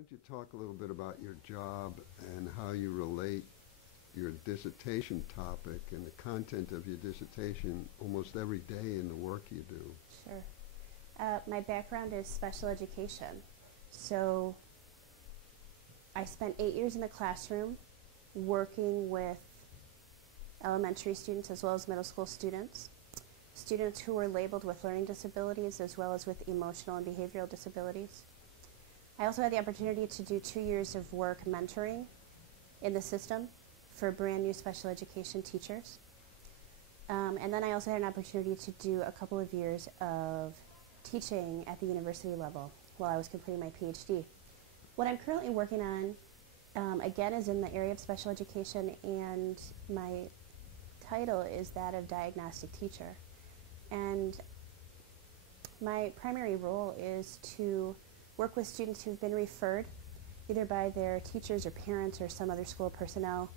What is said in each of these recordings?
don't you talk a little bit about your job and how you relate your dissertation topic and the content of your dissertation almost every day in the work you do? Sure. My background is special education. So I spent 8 years in the classroom working with elementary students as well as middle school students, students who were labeled with learning disabilities as well as with emotional and behavioral disabilities. I also had the opportunity to do 2 years of work mentoring in the system for brand new special education teachers. And then I also had an opportunity to do a couple of years of teaching at the university level while I was completing my PhD. What I'm currently working on, again, is in the area of special education, and my title is that of diagnostic teacher. And my primary role is to work with students who've been referred either by their teachers or parents or some other school personnel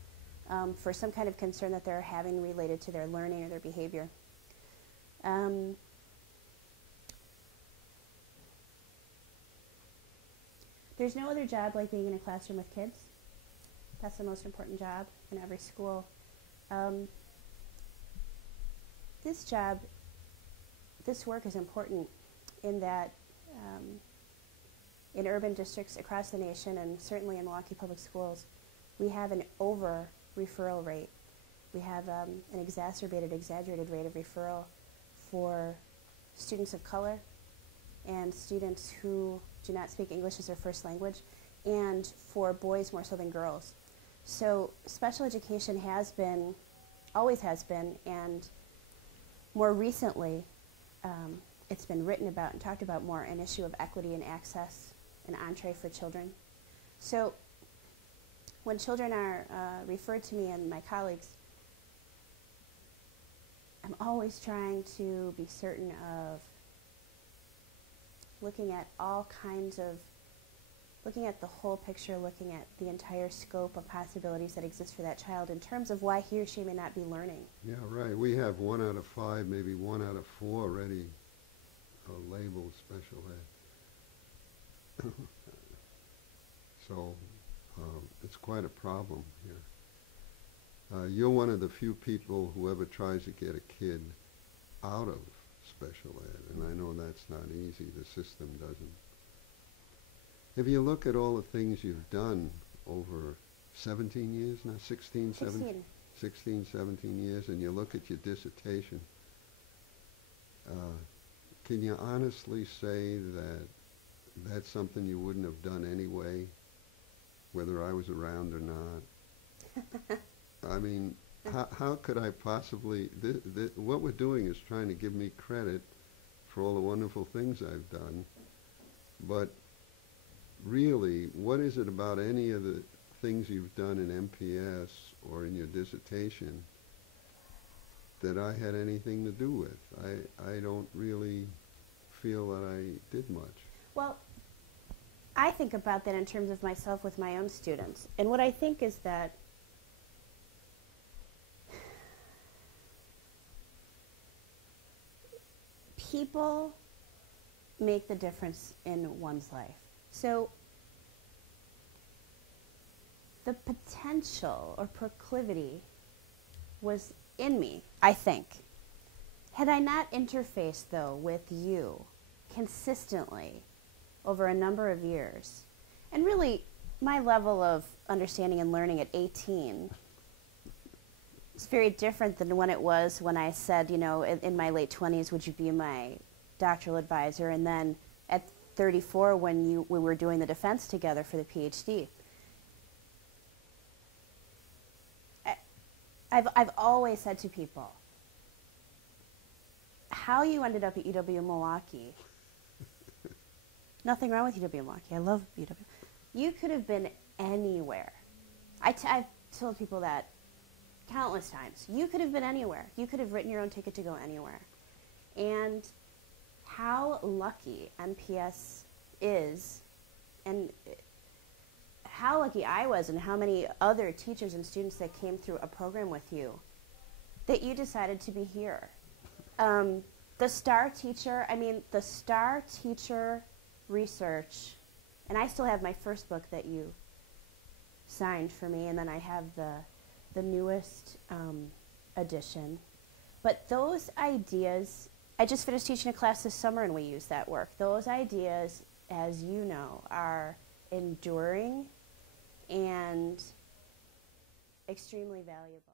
for some kind of concern that they're having related to their learning or their behavior. There's no other job like being in a classroom with kids. That's the most important job in every school. This work is important in that in urban districts across the nation, and certainly in Milwaukee Public Schools, we have an over-referral rate. We have an exaggerated rate of referral for students of color and students who do not speak English as their first language, and for boys more so than girls. So special education has been, always has been, and more recently it's been written about and talked about more, an issue of equity and access and entree for children. So when children are referred to me and my colleagues, I'm always trying to be certain of looking at all kinds of, looking at the whole picture, looking at the entire scope of possibilities that exist for that child in terms of why he or she may not be learning. Yeah, right. We have 1 out of 5, maybe 1 out of 4 already labeled special ed. So it's quite a problem here. You're one of the few people who ever tries to get a kid out of special ed, and I know that's not easy. The system doesn't. If you look at all the things you've done over 17 years now, 16, 17 years, and you look at your dissertation, can you honestly say that that's something you wouldn't have done anyway, whether I was around or not? I mean, how could I possibly, what we're doing is trying to give me credit for all the wonderful things I've done, but really, what is it about any of the things you've done in MPS or in your dissertation that I had anything to do with? I don't really feel that I did much. Well, I think about that in terms of myself with my own students. And what I think is that people make the difference in one's life. So the potential or proclivity was in me, I think. Had I not interfaced, though, with you consistently over a number of years, and really my level of understanding and learning at 18 is very different than when it was when I said, you know, in my late 20s, would you be my doctoral advisor? And then at 34, when we were doing the defense together for the PhD. I've always said to people, how you ended up at UW-Milwaukee, nothing wrong with UW-Milwaukee, I love UW. You could have been anywhere. I've told people that countless times. You could have been anywhere. You could have written your own ticket to go anywhere. And how lucky MPS is, and how lucky I was, and how many other teachers and students that came through a program with you, that you decided to be here. The STAR teacher, I mean, the STAR teacher research And I still have my first book that you signed for me, and then I have the newest edition. But those ideas, I just finished teaching a class this summer and we used that work. Those ideas, as you know, are enduring and extremely valuable.